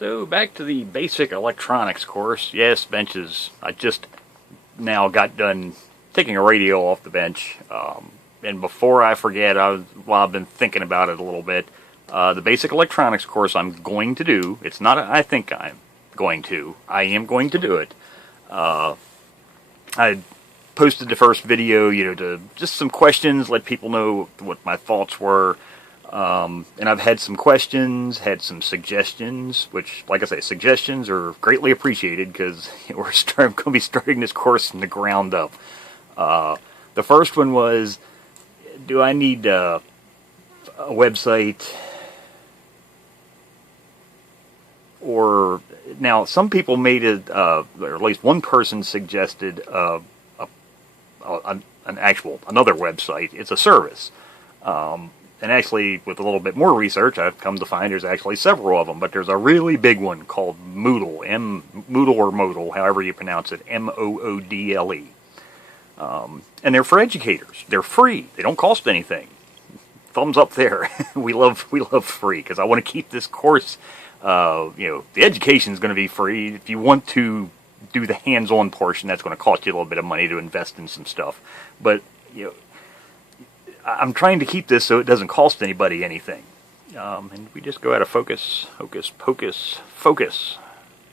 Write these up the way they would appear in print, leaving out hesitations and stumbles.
So back to the basic electronics course. Yes, benches. I just now got done taking a radio off the bench. And before I forget, I've been thinking about it a little bit. The basic electronics course I'm going to do. It's not I think I'm going to. I am going to do it. I posted the first video, to just some questions, let people know what my thoughts were. And I've had some questions, had some suggestions, which, like I say, suggestions are greatly appreciated because we're going to be starting this course from the ground up. The first one was, do I need a website? Or, now, some people made it, or at least one person suggested another website. It's a service. And actually, with a little bit more research, I've come to find there's actually several of them. But there's a really big one called Moodle, Moodle or Moodle, however you pronounce it, Moodle. And they're for educators. They're free. They don't cost anything. Thumbs up there. we love free because I want to keep this course. The education is going to be free. If you want to do the hands-on portion, that's going to cost you a little bit of money to invest in some stuff. But I'm trying to keep this so it doesn't cost anybody anything. And we just go out of focus, hocus pocus, focus.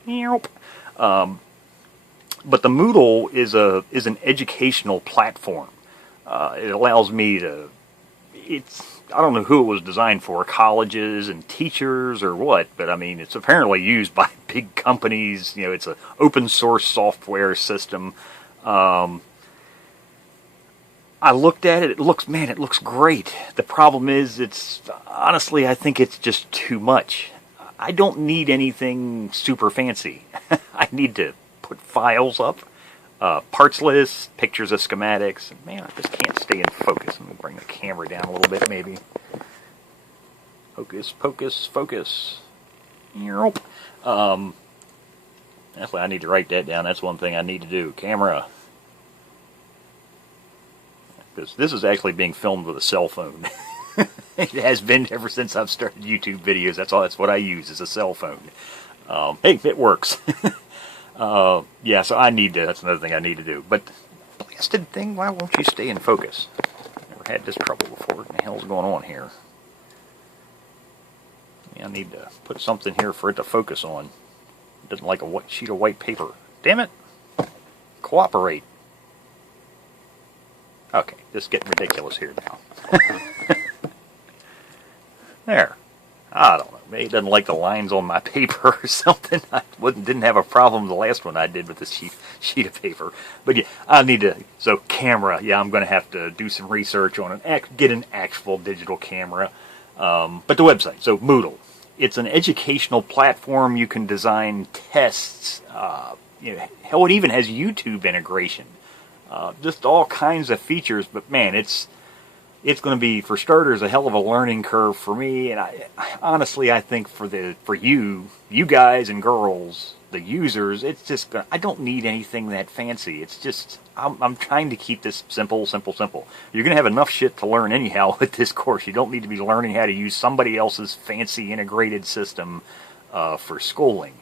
But the Moodle is an educational platform. It allows me to. I don't know who it was designed for, colleges and teachers or what, but I mean it's apparently used by big companies. It's an open source software system. I looked at it. It looks great. The problem is, honestly, I think it's just too much. I don't need anything super fancy. I need to put files up, parts lists, pictures of schematics. And man, I just can't stay in focus. Let me bring the camera down a little bit, maybe. Focus, focus, focus. That's why I need to write that down. That's one thing I need to do. Camera. Because this is actually being filmed with a cell phone. It has been ever since I've started YouTube videos. That's what I use, is a cell phone. Hey, it works. Yeah, so that's another thing I need to do. But, blasted thing, why won't you stay in focus? Never had this trouble before. What the hell's going on here? Yeah, I need to put something here for it to focus on. It doesn't like a sheet of white paper. Damn it! Cooperate. Okay, this is getting ridiculous here now. There. I don't know. Maybe it doesn't like the lines on my paper or something. I didn't have a problem the last one I did with this sheet of paper. But yeah, I need to. So camera. Yeah, I'm going to have to do some research on get an actual digital camera. But the website. So Moodle. It's an educational platform. You can design tests. Hell, it even has YouTube integration. Just all kinds of features, but man, it's going to be, for starters, a hell of a learning curve for me. And I honestly, I think for you guys and girls, the users, it's just I don't need anything that fancy. It's just I'm trying to keep this simple. You're going to have enough shit to learn anyhow with this course. You don't need to be learning how to use somebody else's fancy integrated system for schooling.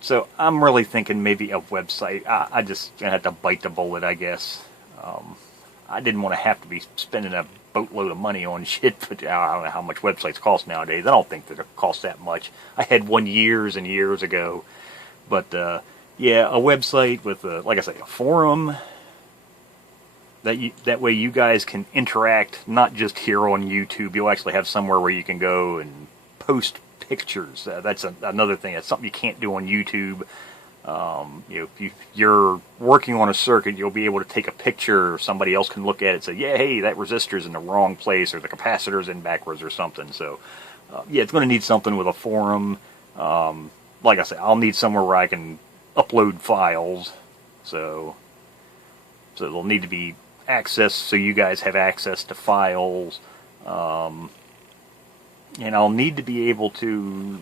So I'm really thinking maybe a website. I just gonna have to bite the bullet, I guess. I didn't want to have to be spending a boatload of money on shit. But I don't know how much websites cost nowadays. I don't think that it costs that much. I had one years and years ago. But yeah, a website with like I say, a forum. That way you guys can interact, not just here on YouTube. You'll actually have somewhere where you can go and post pictures. That's another thing. That's something you can't do on YouTube. If you're working on a circuit, you'll be able to take a picture. Somebody else can look at it and say, yeah, hey, that resistor's in the wrong place, or the capacitor's in backwards or something. So, yeah, it's going to need something with a forum. Like I said, I'll need somewhere where I can upload files. So there'll need to be access, so you guys have access to files. And I'll need to be able to.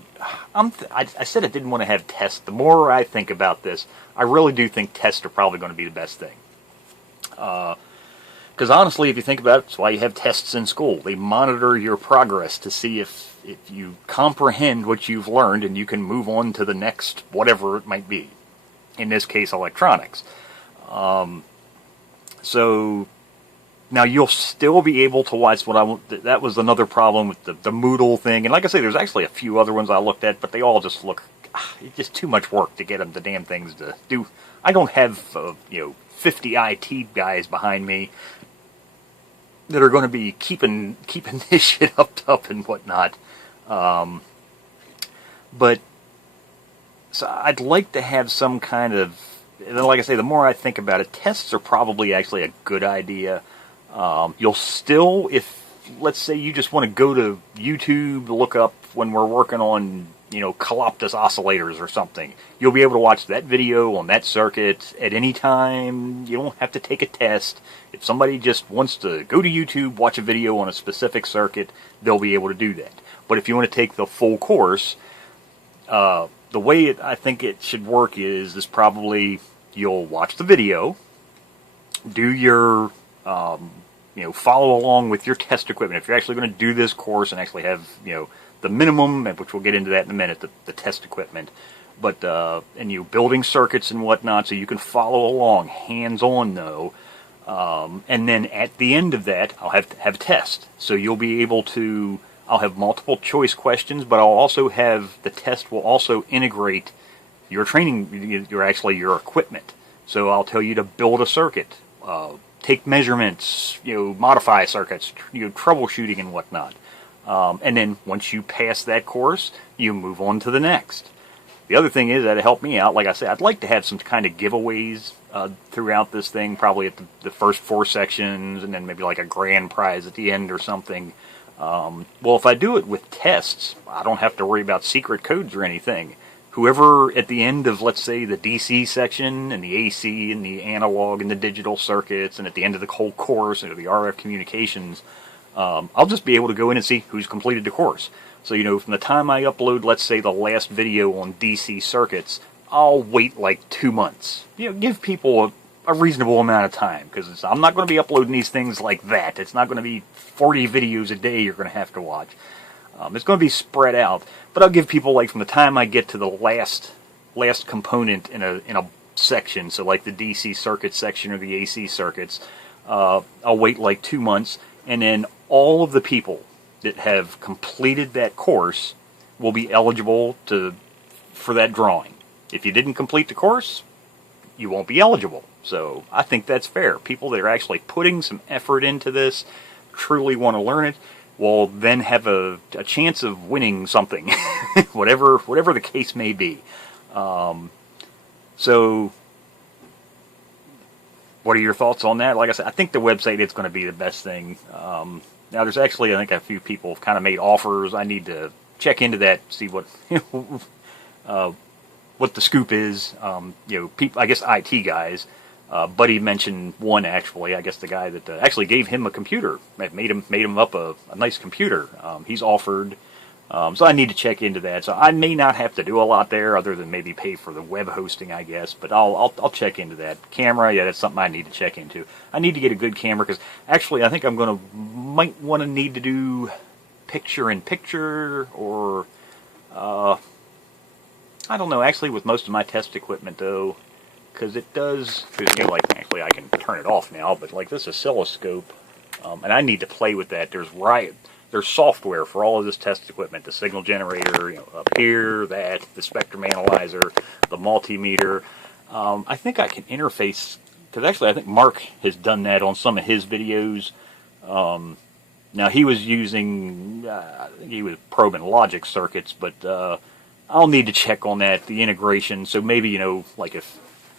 I said I didn't want to have tests. The more I think about this, I really do think tests are probably going to be the best thing. Because honestly, if you think about it, it's why you have tests in school. They monitor your progress to see if you comprehend what you've learned and you can move on to the next whatever it might be. In this case, electronics. So now you'll still be able to watch what I want. That was another problem with the Moodle thing. And like I say, there's actually a few other ones I looked at, but they all just look, it's just too much work to get them the damn things to do. I don't have, 50 IT guys behind me that are going to be keeping this shit up and whatnot. But so I'd like to have some kind of, and like I say, the more I think about it, tests are probably actually a good idea. You'll still, if let's say you just want to go to YouTube, look up when we're working on, Coloptus oscillators or something, you'll be able to watch that video on that circuit at any time. You don't have to take a test. If somebody just wants to go to YouTube, watch a video on a specific circuit, they'll be able to do that. But if you want to take the full course, the way I think it should work is probably you'll watch the video, do your, follow along with your test equipment. If you're actually going to do this course and actually have, the minimum, which we'll get into that in a minute, the test equipment, but and building circuits and whatnot, so you can follow along hands-on though. And then at the end of that, I'll have a test, so you'll be able to. I'll have multiple choice questions, but I'll also have the test will also integrate your training, your equipment. So I'll tell you to build a circuit, take measurements, modify circuits, troubleshooting and whatnot. And then once you pass that course, you move on to the next. The other thing is that to help me out, like I said, I'd like to have some kind of giveaways throughout this thing, probably at the first 4 sections, and then maybe like a grand prize at the end or something. Well, if I do it with tests, I don't have to worry about secret codes or anything. Whoever at the end of, let's say, the DC section and the AC and the analog and the digital circuits, and at the end of the whole course and the RF communications, I'll just be able to go in and see who's completed the course. So, from the time I upload, let's say, the last video on DC circuits, I'll wait like 2 months. Give people a reasonable amount of time, because I'm not going to be uploading these things like that. It's not going to be 40 videos a day you're going to have to watch. It's going to be spread out, but I'll give people, like, from the time I get to the last component in a section, so like the DC circuit section or the AC circuits, I'll wait like 2 months, and then all of the people that have completed that course will be eligible for that drawing. If you didn't complete the course, you won't be eligible. So I think that's fair. People that are actually putting some effort into this, truly want to learn it, will then have a chance of winning something, whatever the case may be. So what are your thoughts on that? Like I said, I think the website is going to be the best thing. Now, there's actually, I think, a few people have kind of made offers. I need to check into that, see what what the scoop is. People, I guess, IT guys. Buddy mentioned one, actually. I guess the guy that actually gave him a computer, made him up a nice computer. He's offered. So I need to check into that. So I may not have to do a lot there, other than maybe pay for the web hosting, I guess. But I'll check into that. Camera, yeah, that's something I need to check into. I need to get a good camera, because actually I think might want to need to do picture-in-picture, or I don't know. Actually, with most of my test equipment though, because it does, like, actually I can turn it off now. But like this oscilloscope, and I need to play with that. There's software for all of this test equipment, the signal generator, up here, the spectrum analyzer, the multimeter. I think I can interface, because actually I think Mark has done that on some of his videos. Now he was using, he was probing logic circuits, but I'll need to check on that, the integration. So maybe, like if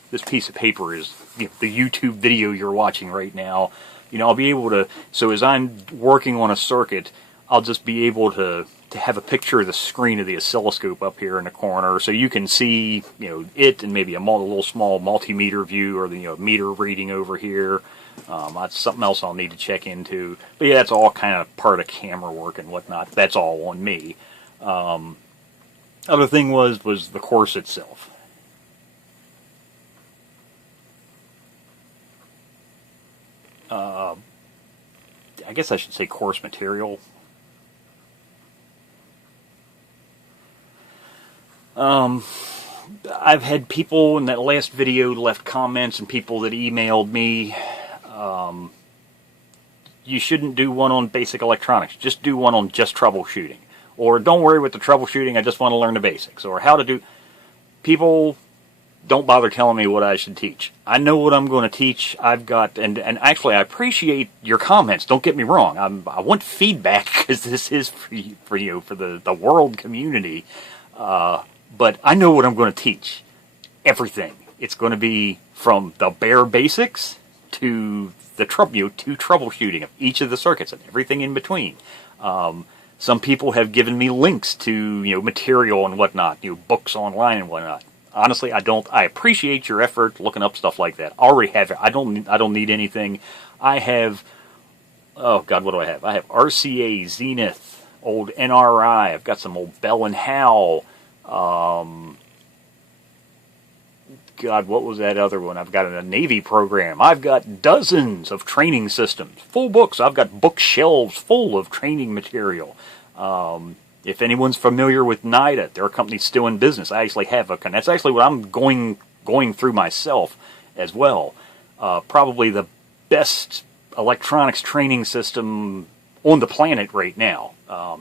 this piece of paper is the YouTube video you're watching right now, I'll be able to, so as I'm working on a circuit, I'll just be able to have a picture of the screen of the oscilloscope up here in the corner, so you can see, it, and maybe a little small multimeter view, or the meter reading over here. That's something else I'll need to check into. But yeah, that's all kind of part of camera work and whatnot. That's all on me. Other thing was the course itself. I guess I should say course material. I've had people in that last video left comments and people that emailed me. You shouldn't do one on basic electronics. Just do one on just troubleshooting. Or don't worry with the troubleshooting, I just want to learn the basics. Or how to do... People don't bother telling me what I should teach. I know what I'm going to teach. I've got... And actually, I appreciate your comments. Don't get me wrong. I want feedback because this is for you, for the world community. But I know what I'm going to teach. Everything. It's going to be from the bare basics to the troubleshooting of each of the circuits and everything in between. Some people have given me links to material and whatnot, books online and whatnot. Honestly, I don't. I appreciate your effort looking up stuff like that. I already have it. I don't need anything. I have. Oh God, what do I have? I have RCA, Zenith, old NRI. I've got some old Bell and Howell. God, what was that other one? I've got a Navy program. I've got dozens of training systems, full books. I've got bookshelves full of training material. If anyone's familiar with NIDA, they're a company still in business. I actually have and that's actually what I'm going through myself as well. Probably the best electronics training system on the planet right now.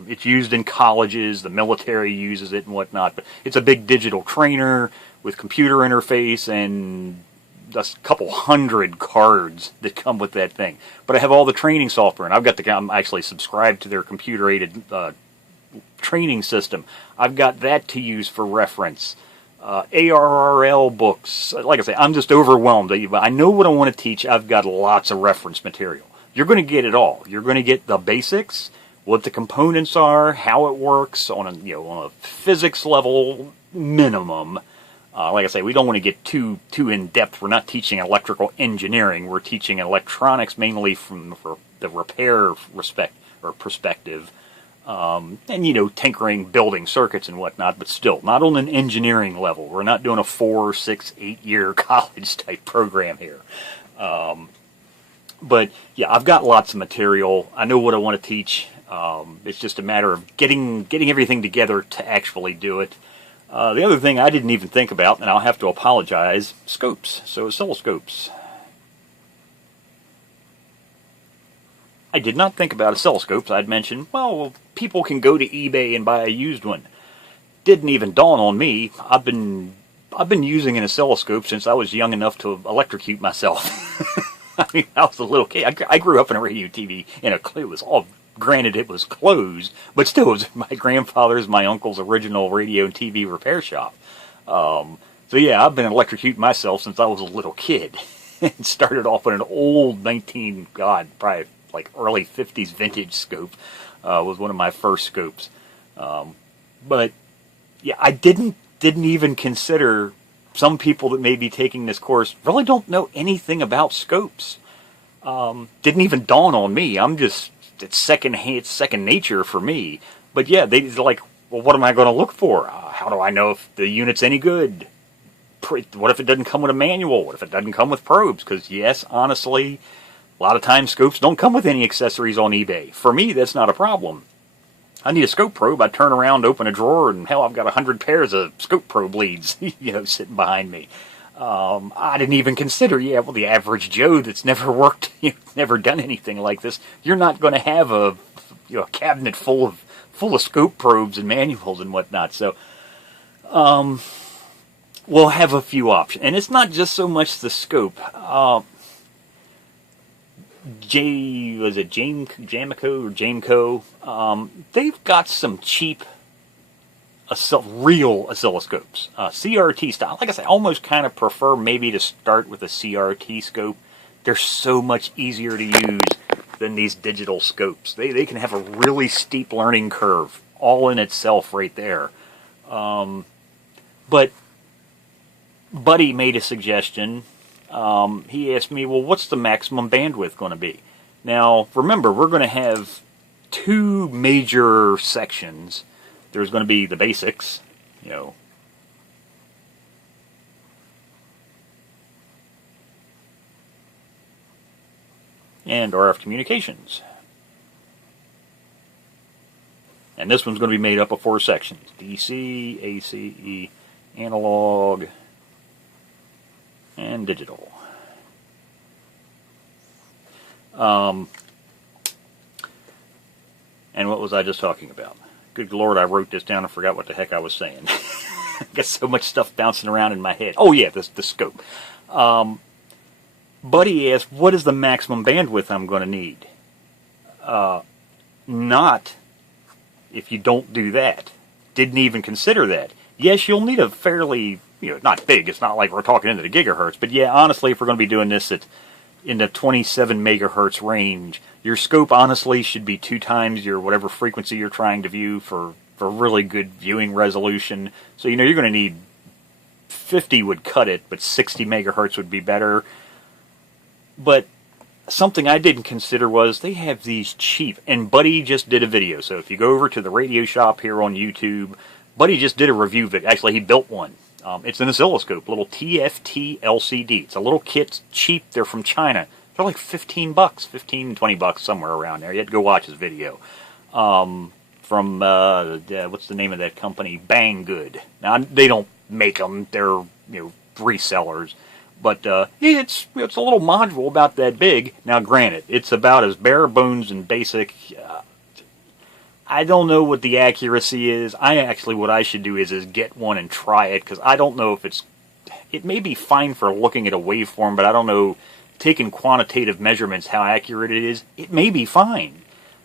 It's used in colleges, the military uses it and whatnot, but it's a big digital trainer with computer interface and a couple hundred cards that come with that thing. But I have all the training software, and I'm actually subscribed to their computer-aided training system. I've got that to use for reference. ARRL books. Like I say, I'm just overwhelmed. I know what I want to teach. I've got lots of reference material. You're going to get it all. You're going to get the basics, what the components are, how it works on a physics level minimum. Like I say, we don't want to get too in depth. We're not teaching electrical engineering. We're teaching electronics mainly from the repair perspective, and tinkering, building circuits and whatnot. But still, not on an engineering level. We're not doing a 4, 6, 8-year college type program here. But yeah, I've got lots of material. I know what I want to teach. It's just a matter of getting everything together to actually do it. The other thing I didn't even think about, and I'll have to apologize, scopes. So oscilloscopes. I did not think about oscilloscopes. I'd mentioned, well, people can go to eBay and buy a used one. Didn't even dawn on me. I've been using an oscilloscope since I was young enough to electrocute myself. I mean, I was a little kid. I grew up in a radio TV, and it was all... Granted, it was closed, but still, it was my grandfather's, my uncle's original radio and TV repair shop. So yeah, I've been electrocuting myself since I was a little kid. And started off with an old probably like early 50s vintage scope. Was one of my first scopes. But yeah, I didn't even consider some people that may be taking this course really don't know anything about scopes. Didn't even dawn on me. It's second nature for me. But yeah, they're like, well, what am I going to look for? How do I know if the unit's any good? What if it doesn't come with a manual? What if it doesn't come with probes? Because yes, honestly, a lot of times scopes don't come with any accessories on eBay. For me, that's not a problem. I need a scope probe. I turn around, open a drawer, and hell, I've got 100 pairs of scope probe leads, sitting behind me. I didn't even consider, the average Joe that's never worked, never done anything like this, you're not going to have a cabinet full of scope probes and manuals and whatnot. So, we'll have a few options, and it's not just so much the scope. Jameco? They've got some cheap real oscilloscopes, CRT style. Like I say, I almost kind of prefer maybe to start with a CRT scope. They're so much easier to use than these digital scopes. They can have a really steep learning curve all in itself right there. But Buddy made a suggestion. He asked me, well, what's the maximum bandwidth going to be? Now, remember, we're going to have two major sections. There's going to be the basics, and RF communications. And this one's going to be made up of 4 sections: DC, ACE, analog, and digital. And what was I just talking about? Good Lord, I wrote this down and forgot what the heck I was saying. I got so much stuff bouncing around in my head. Oh yeah, the scope. Buddy asked, what is the maximum bandwidth I'm going to need? Not if you don't do that. Didn't even consider that. Yes, you'll need a fairly, not big, it's not like we're talking into the gigahertz, but yeah, honestly, if we're going to be doing this in the 27 megahertz range, your scope honestly should be 2 times your whatever frequency you're trying to view for really good viewing resolution. So, you're going to need 50 would cut it, but 60 megahertz would be better. But something I didn't consider was they have these cheap, and Buddy just did a video. So if you go over to the Radio Shop here on YouTube, Buddy just did a review video. Actually, he built one. It's an oscilloscope, little TFT LCD. It's a little kit, it's cheap. They're from China. They're like $15, 15, 20 bucks, somewhere around there. You had to go watch his video. From, what's the name of that company? Banggood. Now, they don't make them. They're, resellers. But it's a little module about that big. Now, granted, it's about as bare bones and basic. I don't know what the accuracy is. What I should do is get one and try it, because I don't know if it may be fine for looking at a waveform, but I don't know, taking quantitative measurements, how accurate it is. It may be fine,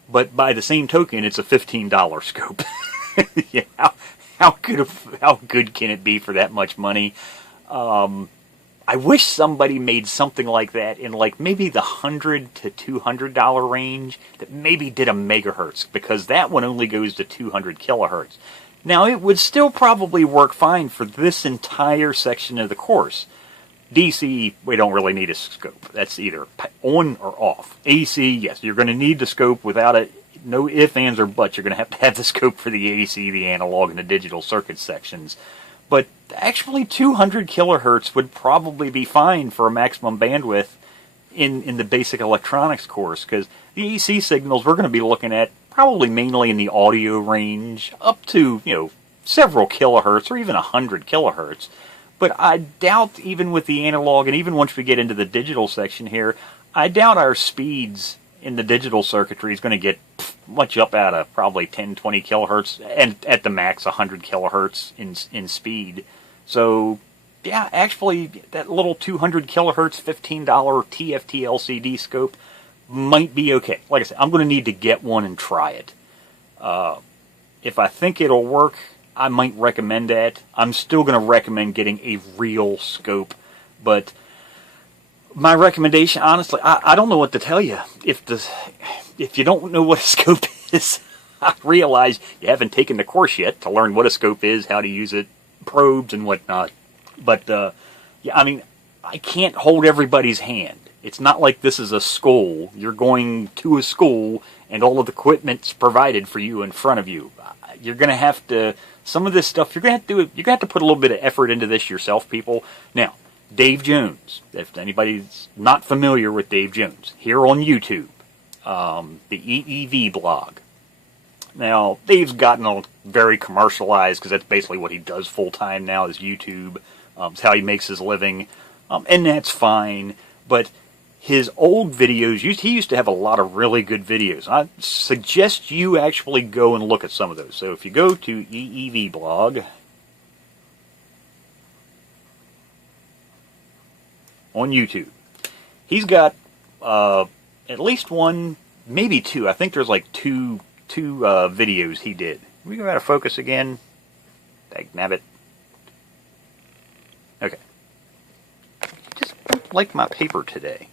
but by the same token, it's a $15 scope. Yeah, how good can it be for that much money? I wish somebody made something like that in like maybe the $100 to $200 range that maybe did a megahertz, because that one only goes to 200 kilohertz. Now, it would still probably work fine for this entire section of the course. DC, we don't really need a scope. That's either on or off. AC, yes, you're going to need the scope without it. No ifs, ands, or buts. You're going to have the scope for the AC, the analog, and the digital circuit sections. But actually 200 kilohertz would probably be fine for a maximum bandwidth in the basic electronics course, because the AC signals we're going to be looking at probably mainly in the audio range up to, several kilohertz or even 100 kilohertz. But I doubt, even with the analog, and even once we get into the digital section here, I doubt our speeds in the digital circuitry is going to get much up out of probably 10, 20 kilohertz, and at the max 100 kilohertz in speed. So, yeah, actually, that little 200 kilohertz, $15 TFT LCD scope might be okay. Like I said, I'm going to need to get one and try it. If I think it'll work, I might recommend that. I'm still going to recommend getting a real scope, but my recommendation, honestly, I don't know what to tell you. If you don't know what a scope is, I realize you haven't taken the course yet to learn what a scope is, how to use it, probes and whatnot. But, yeah, I mean, I can't hold everybody's hand. It's not like this is a school. You're going to a school and all of the equipment's provided for you in front of you. You're going to have to, some of this stuff, you're going to have to put a little bit of effort into this yourself, people. Now, Dave Jones, if anybody's not familiar with Dave Jones, here on YouTube, the EEV blog. Now, Dave's gotten all very commercialized, because that's basically what he does full-time now, is YouTube. It's how he makes his living, and that's fine. But his old videos, he used to have a lot of really good videos. I suggest you actually go and look at some of those. So if you go to EEV blog on YouTube, he's got at least one, maybe two. I think there's like two videos he did. We go out of focus again. Dagnabbit. Okay. Just don't like my paper today.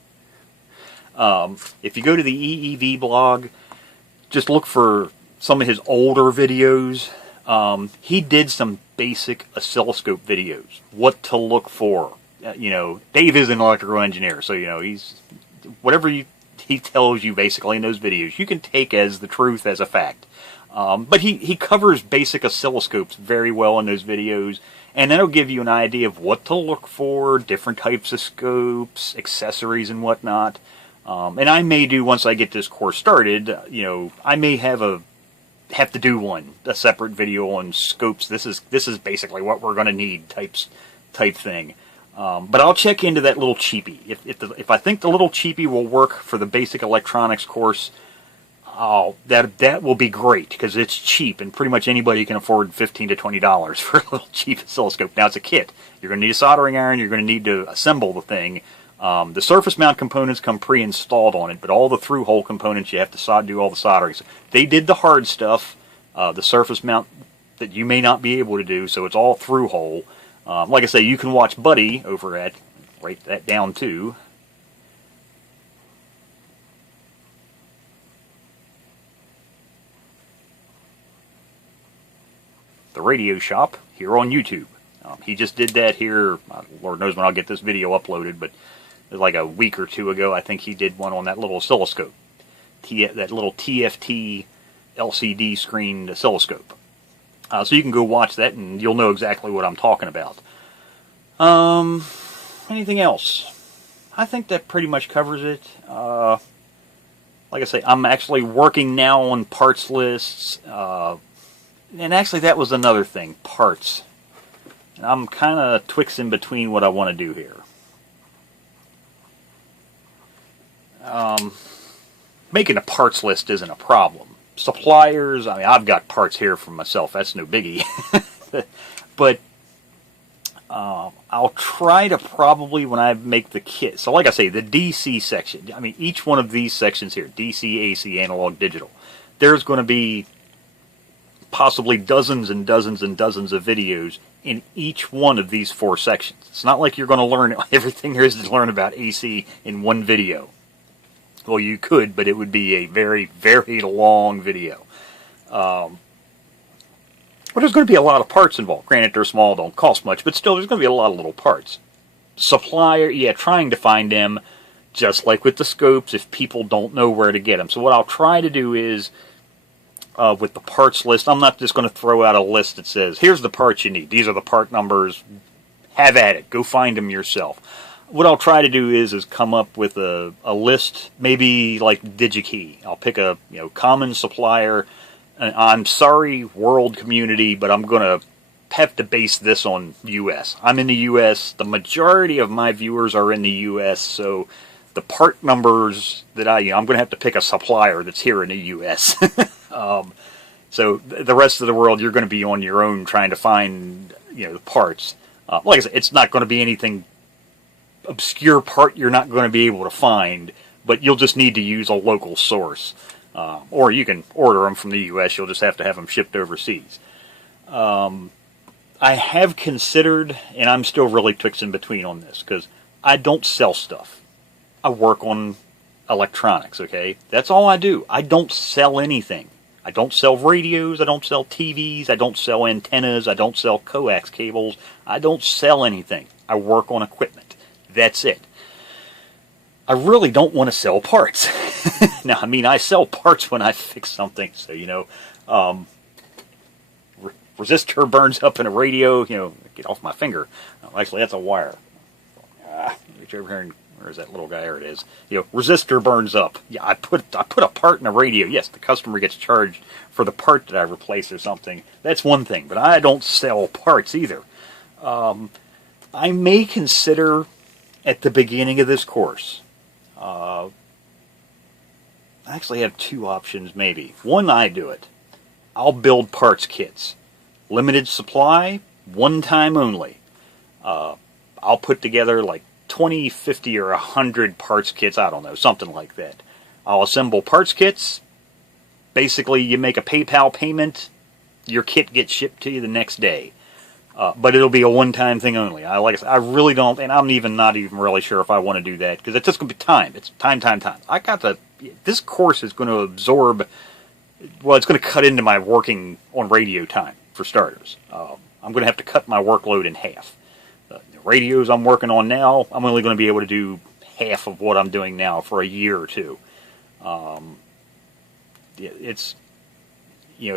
If you go to the EEV blog, just look for some of his older videos. He did some basic oscilloscope videos. What to look for. Dave is an electrical engineer, so, he's whatever he tells you basically in those videos, you can take as the truth, as a fact. But he covers basic oscilloscopes very well in those videos, and that'll give you an idea of what to look for, different types of scopes, accessories, and whatnot. And I may do, once I get this course started, I may have have to do a separate video on scopes. This is basically what we're going to need type thing. But I'll check into that little cheapie. If I think the little cheapie will work for the basic electronics course, that will be great, because it's cheap and pretty much anybody can afford $15 to $20 for a little cheap oscilloscope. Now, it's a kit. You're going to need a soldering iron. You're going to need to assemble the thing. The surface mount components come pre-installed on it, but all the through-hole components, you have to do all the soldering. So they did the hard stuff, the surface mount that you may not be able to do, so it's all through-hole. Like I say, you can watch Buddy over at, write that down too, the Radio Shop here on YouTube. He just did that here, Lord knows when I'll get this video uploaded, but it was like a week or two ago. I think he did one on that little oscilloscope, that little TFT LCD screened oscilloscope. So you can go watch that and you'll know exactly what I'm talking about. Anything else? I think that pretty much covers it. Like I say, I'm actually working now on parts lists. And actually, that was another thing, parts. And I'm kind of twixt between what I want to do here. Making a parts list isn't a problem. Suppliers, I mean, I've got parts here for myself. That's no biggie. But I'll try to probably, when I make the kit. So like I say, the DC section. I mean, each one of these sections here, DC, AC, analog, digital. There's going to be possibly dozens and dozens and dozens of videos in each one of these 4 sections. It's not like you're going to learn everything there is to learn about AC in one video. Well, you could, but it would be a very, very long video. But there's going to be a lot of parts involved. Granted, they're small, don't cost much, but still, there's going to be a lot of little parts. Supplier, yeah, trying to find them, just like with the scopes, if people don't know where to get them. So what I'll try to do is, with the parts list, I'm not just going to throw out a list that says, here's the parts you need. These are the part numbers. Have at it. Go find them yourself. What I'll try to do is come up with a list, maybe like DigiKey. I'll pick a common supplier. And I'm sorry, world community, but I'm going to have to base this on U.S. I'm in the U.S. The majority of my viewers are in the U.S., so the part numbers that I'm going to have to pick a supplier that's here in the U.S. So the rest of the world, you're going to be on your own trying to find, the parts. Like I said, it's not going to be anything obscure part you're not going to be able to find, but you'll just need to use a local source. Or you can order them from the U.S. You'll just have to have them shipped overseas. I have considered, and I'm still really twixt in between on this, because I don't sell stuff. I work on electronics, okay? That's all I do. I don't sell anything. I don't sell radios, I don't sell TVs, I don't sell antennas, I don't sell coax cables. I don't sell anything. I work on equipment. That's it. I really don't want to sell parts. Now, I mean, I sell parts when I fix something, so, resistor burns up in a radio, get off my finger. Actually, that's a wire. Reach over here and where's that little guy? There it is. Resistor burns up. Yeah, I put a part in a radio. Yes, the customer gets charged for the part that I replace or something. That's one thing, but I don't sell parts either. I may consider at the beginning of this course. I actually have 2 options, maybe. One, I do it. I'll build parts kits. Limited supply, one time only. I'll put together like 20, 50, or 100 parts kits, I don't know, something like that. I'll assemble parts kits. Basically, you make a PayPal payment, your kit gets shipped to you the next day. But it'll be a one-time thing only. Like I said, I really don't, and I'm not even really sure if I want to do that, because it's just going to be time. It's time. This course is going to absorb, well, it's going to cut into my working on radio time, for starters. I'm going to have to cut my workload in half. The radios I'm working on now, I'm only going to be able to do half of what I'm doing now for a year or two. If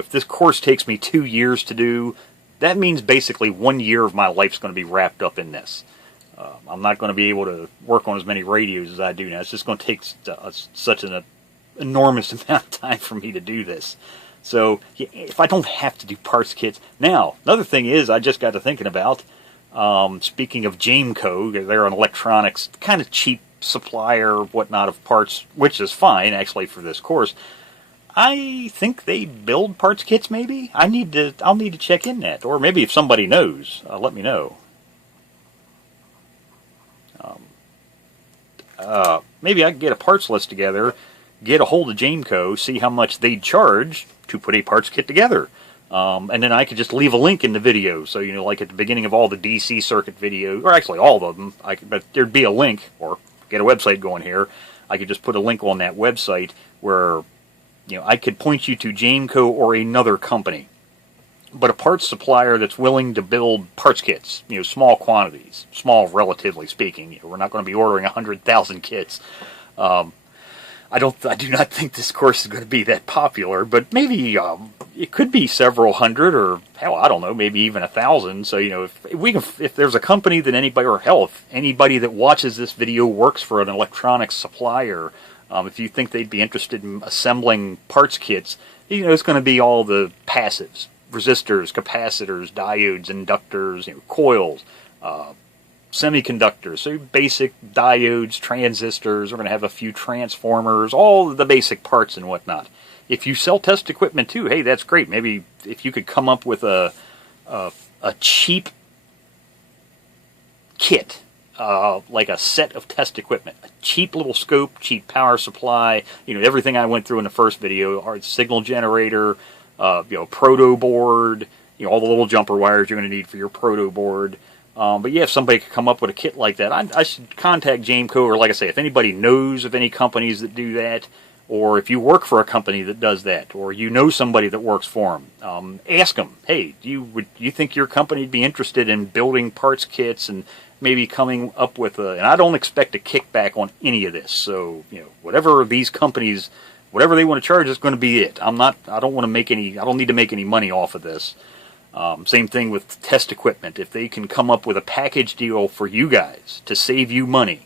this course takes me 2 years to do, that means basically 1 year of my life's going to be wrapped up in this. I'm not going to be able to work on as many radios as I do now. It's just going to take such an enormous amount of time for me to do this. So if I don't have to do parts kits. Now, another thing is, I just got to thinking about, speaking of Jameco, they're an electronics kind of cheap supplier, whatnot, of parts, which is fine, actually, for this course. I think they build parts kits, maybe? I'll need to check in that. Or maybe if somebody knows, let me know. Maybe I can get a parts list together, get a hold of Jameco, see how much they'd charge to put a parts kit together. And then I could just leave a link in the video. So, you know, like at the beginning of all the DC circuit videos, or actually all of them, but there'd be a link, or get a website going here. I could just put a link on that website where, you know, I could point you to Jameco or another company, but a parts supplier that's willing to build parts kits, you know, small quantities, small relatively speaking. You know, we're not going to be ordering 100,000 kits. I do not think this course is going to be that popular, but maybe it could be several hundred, or hell, I don't know, maybe even 1,000. So, you know, if there's a company that anybody, or hell, if anybody that watches this video works for an electronics supplier, if you think they'd be interested in assembling parts kits, you know, it's going to be all the passives: resistors, capacitors, diodes, inductors, you know, coils, semiconductors, so basic diodes, transistors. We're going to have a few transformers, all the basic parts and whatnot. If you sell test equipment too, hey, that's great. Maybe if you could come up with a cheap kit, like a set of test equipment, a cheap little scope, cheap power supply, you know, everything I went through in the first video, our signal generator, you know, proto board, you know, all the little jumper wires you're going to need for your proto board. But yeah, if somebody could come up with a kit like that, I should contact Jameco, or like I say, if anybody knows of any companies that do that, or if you work for a company that does that, or you know somebody that works for them, ask them, hey, do you think your company would be interested in building parts kits and maybe coming up with and I don't expect a kickback on any of this, so, you know, whatever these companies, whatever they want to charge is going to be it. I don't need to make any money off of this. Same thing with test equipment. If they can come up with a package deal for you guys to save you money,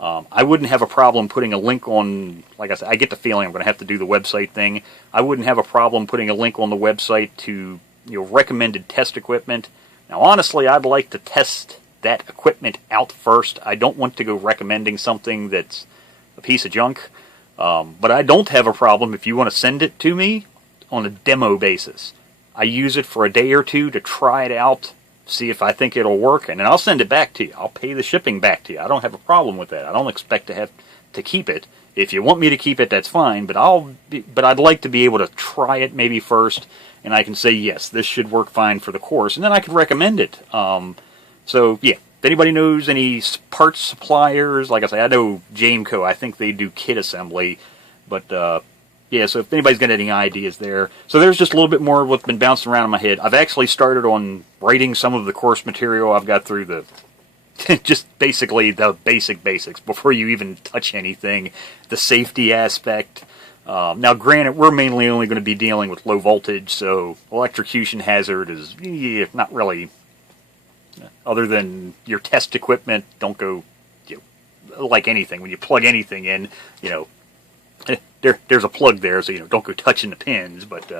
I wouldn't have a problem putting a link on, like I said, I get the feeling I'm going to have to do the website thing. I wouldn't have a problem putting a link on the website to, you know, recommended test equipment. Now, honestly, I'd like to test that equipment out first. I don't want to go recommending something that's a piece of junk. But I don't have a problem if you want to send it to me on a demo basis. I use it for a day or two to try it out, see if I think it'll work, and then I'll send it back to you. I'll pay the shipping back to you. I don't have a problem with that. I don't expect to have to keep it. If you want me to keep it, that's fine, but I'd like to be able to try it maybe first, and I can say, yes, this should work fine for the course, and then I could recommend it. So, yeah, if anybody knows any parts suppliers, like I say, I know Jameco, I think they do kit assembly, but, yeah, so if anybody's got any ideas there. So there's just a little bit more of what's been bouncing around in my head. I've actually started on writing some of the course material. I've got through the, just basically the basics before you even touch anything. The safety aspect. Now, granted, we're mainly only going to be dealing with low voltage, so electrocution hazard is not really, other than your test equipment, don't go, you know, like anything. When you plug anything in, you know, there's a plug there, so, you know, don't go touching the pins. But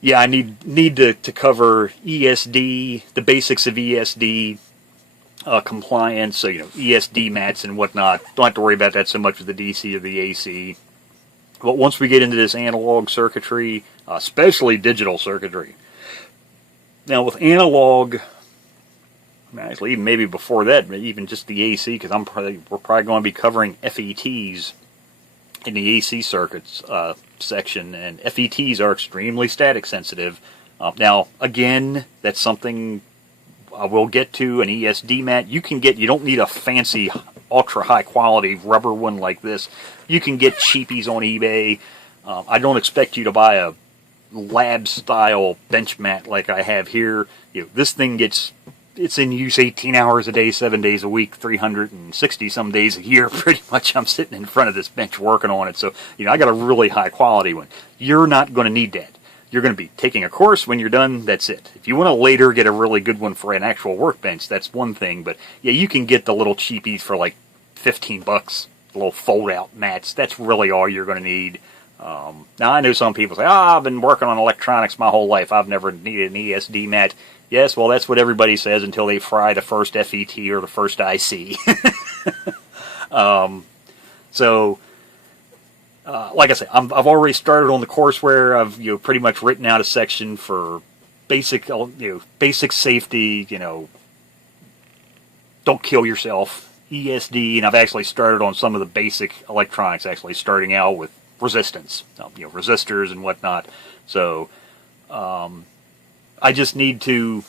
yeah, I need to cover ESD, the basics of ESD compliance. So, you know, ESD mats and whatnot. Don't have to worry about that so much with the DC or the AC. But once we get into this analog circuitry, especially digital circuitry. Now with analog, actually even maybe before that, even just the AC, because we're probably going to be covering FETs in the AC circuits section, and FETs are extremely static sensitive. Now, again, that's something I will get to. An ESD mat, you don't need a fancy, ultra high quality rubber one like this. You can get cheapies on eBay. I don't expect you to buy a lab style bench mat like I have here. You know, this thing it's in use 18 hours a day, 7 days a week, 360 some days a year. Pretty much I'm sitting in front of this bench working on it. So, you know, I got a really high quality one. You're not going to need that. You're going to be taking a course. When you're done, that's it. If you want to later get a really good one for an actual workbench, that's one thing. But yeah, you can get the little cheapies for like $15, little fold out mats. That's really all you're going to need. Now, I know some people say, I've been working on electronics my whole life. I've never needed an ESD mat. Yes, well, that's what everybody says until they fry the first FET or the first IC. So, like I said, I've already started on the courseware. I've pretty much written out a section for basic basic safety. Don't kill yourself. ESD, and I've actually started on some of the basic electronics. Actually, starting out with resistance, resistors and whatnot. So, I just need to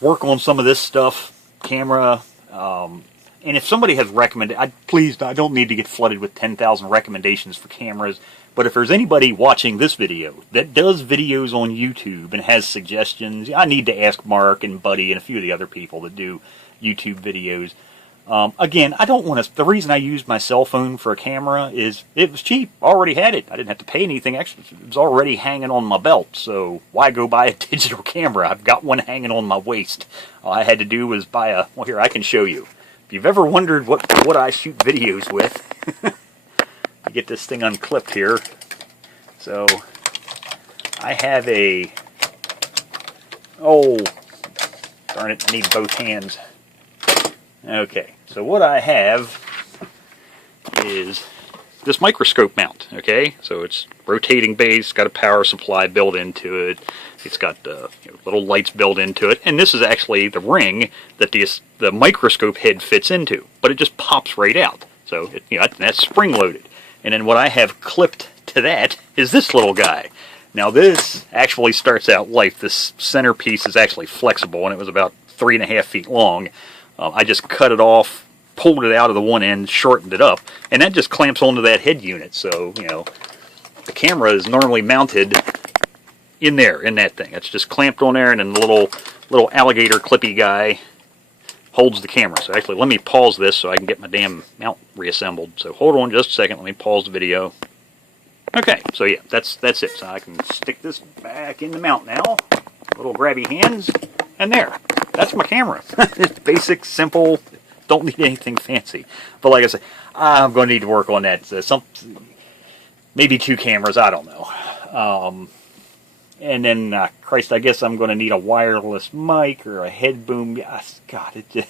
work on some of this stuff, camera. And if somebody has recommended, please, I don't need to get flooded with 10,000 recommendations for cameras. But if there's anybody watching this video that does videos on YouTube and has suggestions, I need to ask Mark and Buddy and a few of the other people that do YouTube videos. Again, I don't want to. The reason I used my cell phone for a camera is it was cheap. Already had it. I didn't have to pay anything extra. It was already hanging on my belt. So why go buy a digital camera? I've got one hanging on my waist. All I had to do was buy a. Well, here, I can show you. If you've ever wondered what I shoot videos with, you get this thing unclipped here. So I have a. Oh, darn it! I need both hands. Okay, so what I have is this microscope mount, okay? So it's rotating base, got a power supply built into it, it's got little lights built into it, and this is actually the ring that the microscope head fits into, but it just pops right out. So that's spring-loaded. And then what I have clipped to that is this little guy. Now this actually starts out light. This centerpiece is actually flexible, and it was about 3.5 feet long. I just cut it off, pulled it out of the one end, shortened it up, and that just clamps onto that head unit. So, the camera is normally mounted in there, in that thing. It's just clamped on there, and then the little alligator clippy guy holds the camera. So actually, let me pause this so I can get my damn mount reassembled. So hold on just a second. Let me pause the video. Okay, so yeah, that's it. So I can stick this back in the mount now. Little grabby hands, and there. That's my camera. It's basic, simple, don't need anything fancy. But like I said, I'm going to need to work on that. Maybe 2 cameras, I don't know. And then, Christ, I guess I'm going to need a wireless mic or a head boom. Yes, God, it just...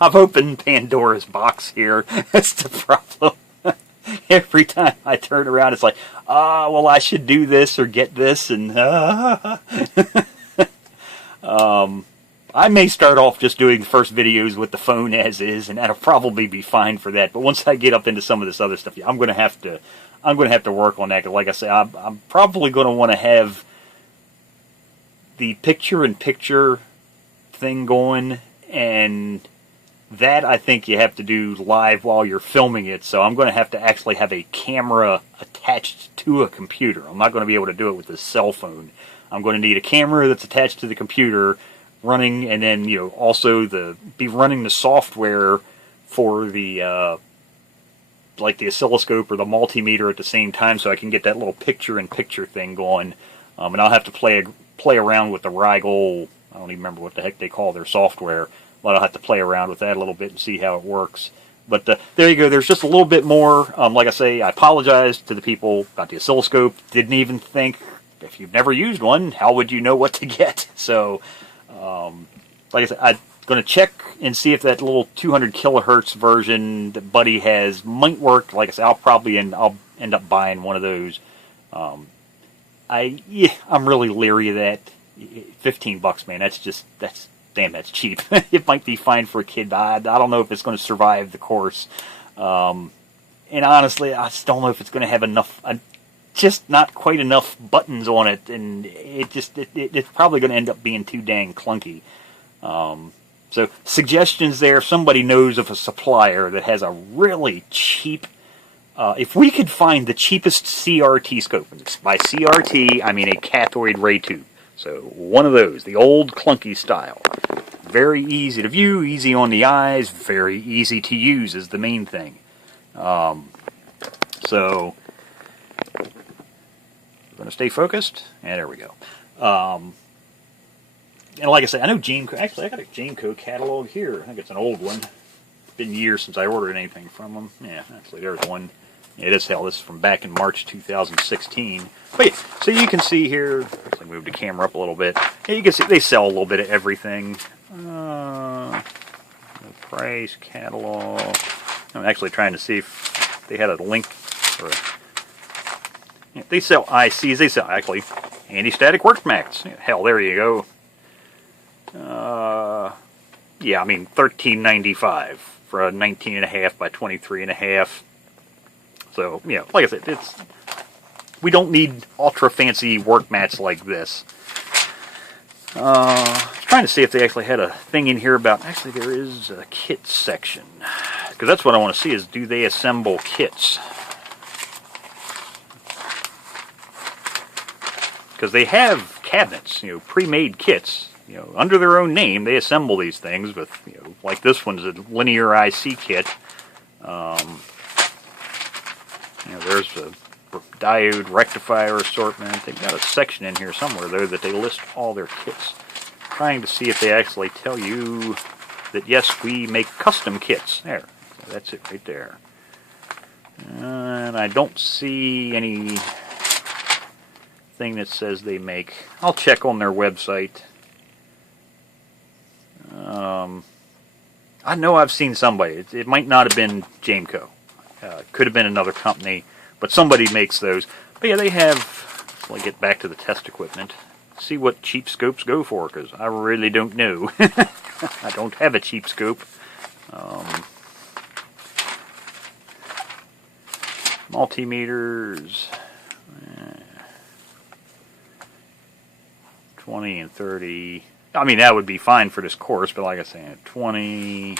I've opened Pandora's box here. That's the problem. Every time I turn around, it's like, well, I should do this or get this, and... I may start off just doing the first videos with the phone as is, and that'll probably be fine for that. But once I get up into some of this other stuff, I'm going to have to work on that. Cause like I say, I'm probably going to want to have the picture-in-picture thing going, and that I think you have to do live while you're filming it. So I'm going to have to actually have a camera attached to a computer. I'm not going to be able to do it with a cell phone. I'm going to need a camera that's attached to the computer running, and then also be running the software for the like the oscilloscope or the multimeter at the same time, so I can get that little picture-in-picture thing going. And I'll have to play around with the Rigel. I don't even remember what the heck they call their software, but I'll have to play around with that a little bit and see how it works. But there you go. There's just a little bit more. Like I say, I apologize to the people about the oscilloscope. Didn't even think. If you've never used one, how would you know what to get? So, like I said, I'm going to check and see if that little 200 kilohertz version that Buddy has might work. Like I said, I'll end up buying one of those. I'm really leery of that. $15, man. That's cheap. It might be fine for a kid, but I don't know if it's going to survive the course. And honestly, I just don't know if it's going to have enough. Just not quite enough buttons on it, and it's probably going to end up being too dang clunky. So suggestions there. If somebody knows of a supplier that has a really cheap, if we could find the cheapest CRT scope, and by CRT I mean a cathode ray tube. So one of those, the old clunky style. Very easy to view, easy on the eyes, very easy to use is the main thing. So going to stay focused, and there we go. And like I said, I know Jameco. Actually, I got a Jameco catalog here. I think it's an old one. It's been years since I ordered anything from them. Yeah, actually, there's one. It is hell. This is from back in March 2016. But yeah, so you can see here, let's move the camera up a little bit. Yeah, you can see they sell a little bit of everything. The price, catalog. I'm actually trying to see if they had a link for yeah, they sell ICs. They sell actually anti-static work mats. Hell, there you go. Yeah, I mean $13.95 for a 19.5 by 23.5. So, you know, like I said, we don't need ultra fancy work mats like this. Trying to see if they actually had a thing in here about, actually there is a kit section. Because that's what I want to see is, do they assemble kits? Because they have cabinets, you know, pre-made kits. You know, under their own name, they assemble these things with, you know, like this one's a linear IC kit. You know, there's a diode rectifier assortment. They've got a section in here somewhere, though, that they list all their kits. Trying to see if they actually tell you that, yes, we make custom kits. There. That's it right there. And I don't see any thing that says they make. I'll check on their website. I know I've seen somebody. It might not have been Jameco. Could have been another company, but somebody makes those. But yeah, they have. So I'll get back to the test equipment. See what cheap scopes go for, because I really don't know. I don't have a cheap scope. Multimeters. 20 and 30. I mean, that would be fine for this course, but like I said, 20.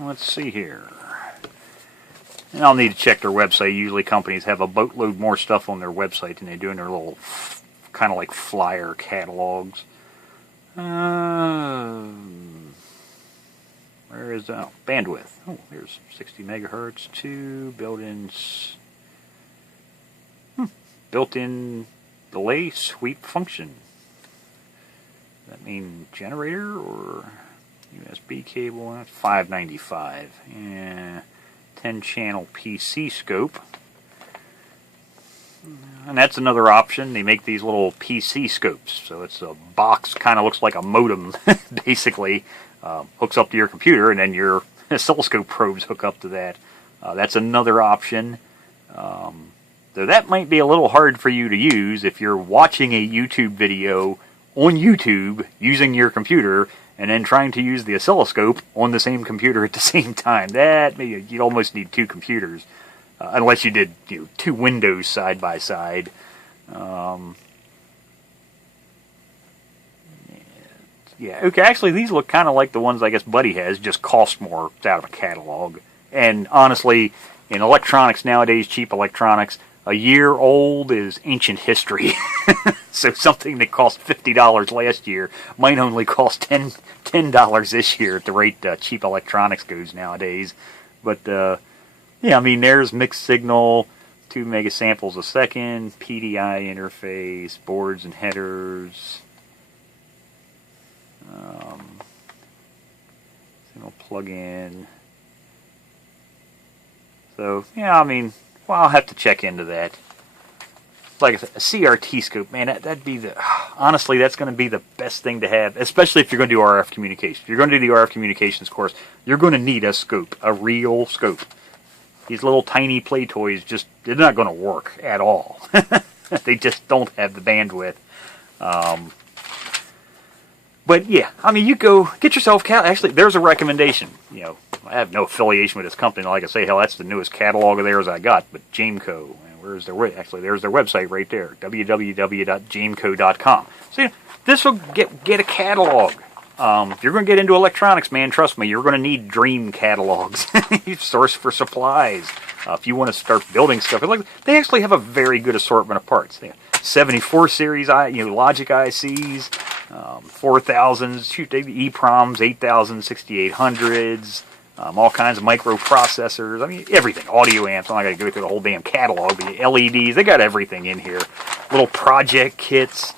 Let's see here. And I'll need to check their website. Usually companies have a boatload more stuff on their website than they do in their little kind of like flyer catalogs. Where is that? Oh, bandwidth. Oh, here's 60 megahertz, 2 built-ins. Built-in delay sweep function. Does that mean generator or USB cable? That's $5.95. Yeah, 10-channel PC scope. And that's another option. They make these little PC scopes. So it's a box, kind of looks like a modem, basically. Hooks up to your computer, and then your oscilloscope probes hook up to that. That's another option. Though that might be a little hard for you to use if you're watching a YouTube video on YouTube using your computer and then trying to use the oscilloscope on the same computer at the same time. That maybe you'd almost need two computers, unless you did, you know, two windows side by side. Yeah, okay, actually these look kind of like the ones I guess Buddy has, just cost more. It's out of a catalog. And honestly, in electronics nowadays, cheap electronics, a year old is ancient history. So something that cost $50 last year might only cost $10 this year at the rate cheap electronics goes nowadays. But yeah, I mean, there's mixed signal, 2 megasamples a second, PDI interface, boards and headers, signal plug-in. So yeah, I mean, well, I'll have to check into that. Like I said, a CRT scope, man, that'd be the... Honestly, that's going to be the best thing to have, especially if you're going to do RF communication. If you're going to do the RF communications course, you're going to need a scope, a real scope. These little tiny play toys just, they're not going to work at all. They just don't have the bandwidth. But yeah, I mean, you go, get yourself... Actually, there's a recommendation, you know. I have no affiliation with this company. Like I say, hell, that's the newest catalog of theirs I got. But Jameco, where's their actually? There's their website right there, www.jameco.com. So you know, this will get a catalog. If you're going to get into electronics, man, trust me, you're going to need dream catalogs. Source for supplies. If you want to start building stuff, like they actually have a very good assortment of parts. They have 74 series, Logic ICs, 4000s, shoot, EPROMs, 8000, 6800s. All kinds of microprocessors. I mean, everything. Audio amps. I'm not going to go through the whole damn catalog. But LEDs. They got everything in here. Little project kits.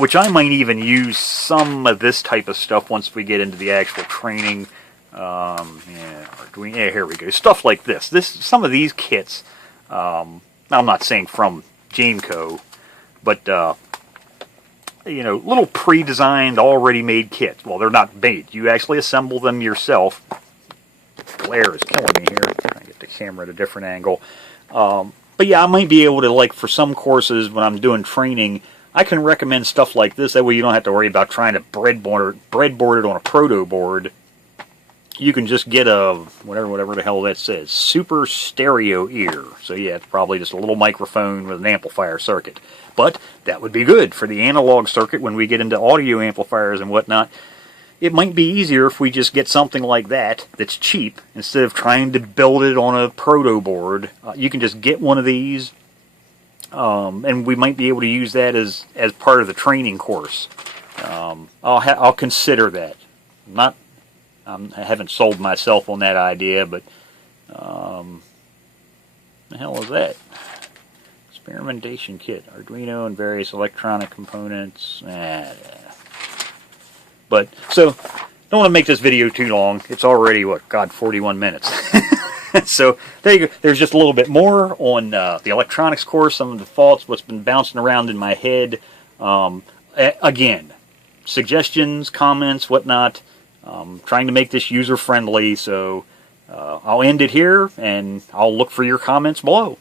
which I might even use some of this type of stuff once we get into the actual training. Yeah, here we go. Stuff like this. Some of these kits, I'm not saying from Jameco, but you know, little pre-designed, already made kits. Well, they're not made. You actually assemble them yourself. Glare is killing me here. Trying to get the camera at a different angle. But yeah, I might be able to, like, for some courses when I'm doing training, I can recommend stuff like this. That way you don't have to worry about trying to breadboard it on a proto board. You can just get a, whatever the hell that says, super stereo ear. So yeah, it's probably just a little microphone with an amplifier circuit. But that would be good for the analog circuit when we get into audio amplifiers and whatnot. It might be easier if we just get something like that that's cheap instead of trying to build it on a proto board. You can just get one of these, and we might be able to use that as part of the training course. I'll consider that. I haven't sold myself on that idea, but the hell is that? Experimentation kit, Arduino and various electronic components. But so don't want to make this video too long. It's already 41 minutes. So there you go. There's just a little bit more on the electronics course. Some of the thoughts, what's been bouncing around in my head. Again, suggestions, comments, whatnot. Trying to make this user-friendly, so I'll end it here, and I'll look for your comments below.